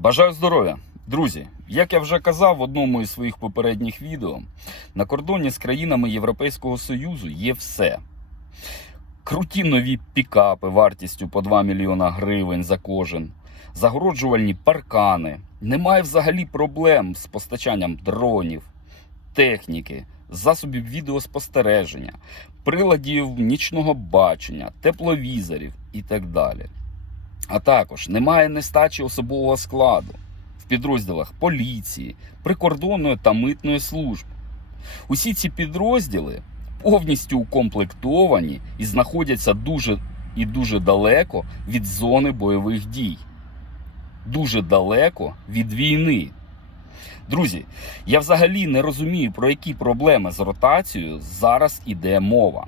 Бажаю здоров'я! Друзі, як я вже казав в одному із своїх попередніх відео, на кордоні з країнами Європейського Союзу є все. Круті нові пікапи вартістю по 2 мільйона гривень за кожен, загороджувальні паркани. Немає взагалі проблем з постачанням дронів, техніки, засобів відеоспостереження, приладів нічного бачення, тепловізорів і так далі. А також немає нестачі особового складу в підрозділах поліції, прикордонної та митної служб. Усі ці підрозділи повністю укомплектовані і знаходяться дуже і дуже далеко від зони бойових дій. Дуже далеко від війни. Друзі, я взагалі не розумію, про які проблеми з ротацією зараз іде мова.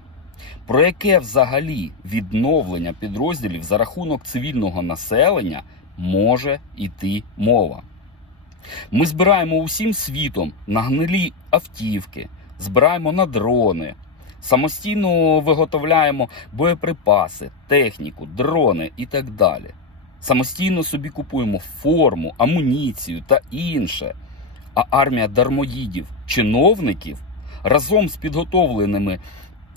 Про яке взагалі відновлення підрозділів за рахунок цивільного населення може йти мова? Ми збираємо усім світом на гнилі автівки, збираємо на дрони, самостійно виготовляємо боєприпаси, техніку, дрони і так далі. Самостійно собі купуємо форму, амуніцію та інше. А армія дармоїдів, чиновників разом з підготовленими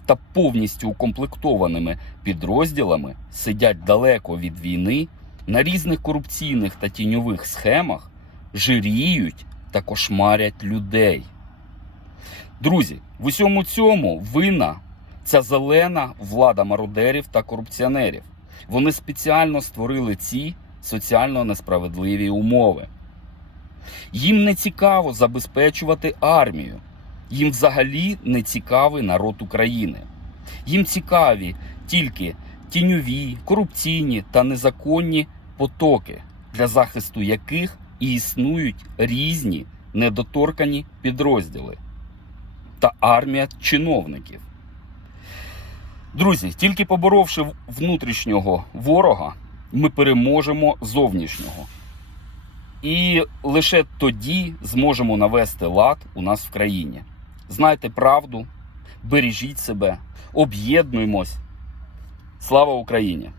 та повністю укомплектованими підрозділами сидять далеко від війни на різних корупційних та тіньових схемах, жиріють та кошмарять людей. Друзі, в усьому цьому винна ця зелена влада мародерів та корупціонерів. Вони спеціально створили ці соціально несправедливі умови. Їм не цікаво забезпечувати армію. Їм взагалі не цікавий народ України. Їм цікаві тільки тіньові, корупційні та незаконні потоки, для захисту яких і існують різні недоторкані підрозділи та армія чиновників. Друзі, тільки поборовши внутрішнього ворога, ми переможемо зовнішнього. І лише тоді зможемо навести лад у нас в країні. Знайте правду, бережіть себе, об'єднуємось. Слава Україні!